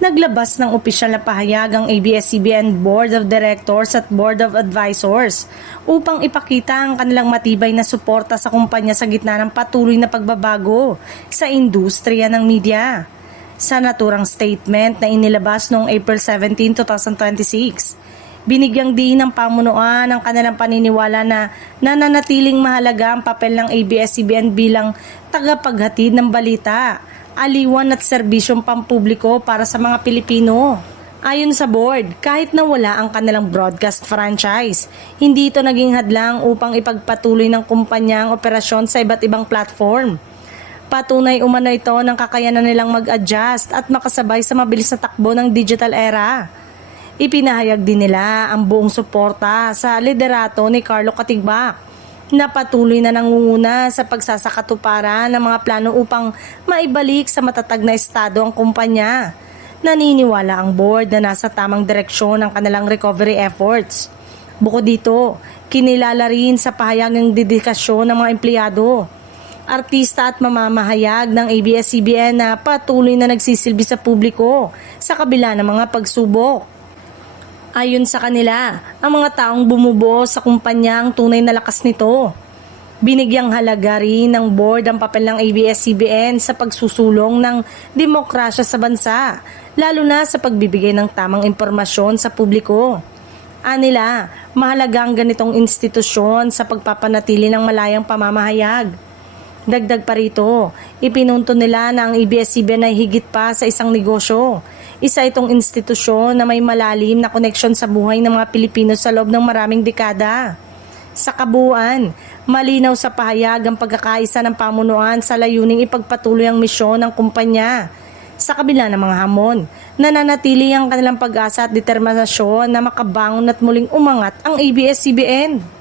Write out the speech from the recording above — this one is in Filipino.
Naglabas ng opisyal na pahayag ang ABS-CBN Board of Directors at Board of Advisors upang ipakita ang kanilang matibay na suporta sa kumpanya sa gitna ng patuloy na pagbabago sa industriya ng media. Sa naturang statement na inilabas noong April 17, 2026, binigyang diin ng pamunuan ang kanilang paniniwala na nananatiling mahalaga ang papel ng ABS-CBN bilang tagapaghatid ng balita, aliwan at serbisyong pampubliko para sa mga Pilipino. Ayon sa board, kahit na wala ang kanilang broadcast franchise, hindi ito naging hadlang upang ipagpatuloy ng kumpanya ang operasyon sa iba't ibang platform. Patunay umano ito ng kakayanan nilang mag-adjust at makasabay sa mabilis na takbo ng digital era. Ipinahayag din nila ang buong suporta sa liderato ni Carlo Katigbak na patuloy na nangunguna sa pagsasakatuparan ng mga plano upang maibalik sa matatag na estado ang kumpanya. Naniniwala ang board na nasa tamang direksyon ang kanilang recovery efforts. Bukod dito, kinilala rin sa pahayag ng dedikasyon ng mga empleyado, artista at mamamahayag ng ABS-CBN na patuloy na nagsisilbi sa publiko sa kabila ng mga pagsubok. Ayon sa kanila, ang mga taong bumubuo sa kumpanya ang tunay na lakas nito. Binigyang halaga rin ng board ang papel ng ABS-CBN sa pagsusulong ng demokrasya sa bansa, lalo na sa pagbibigay ng tamang impormasyon sa publiko. Anila, mahalaga ang ganitong institusyon sa pagpapanatili ng malayang pamamahayag. Dagdag pa rito, ipinunto nila na ang ABS-CBN ay higit pa sa isang negosyo. Isa itong institusyon na may malalim na koneksyon sa buhay ng mga Pilipino sa loob ng maraming dekada. Sa kabuuan, malinaw sa pahayag ang pagkakaisa ng pamunuan sa layuning ipagpatuloy ang misyon ng kumpanya. Sa kabila ng mga hamon, nananatili ang kanilang pag-asa at determinasyon na makabangon at muling umangat ang ABS-CBN.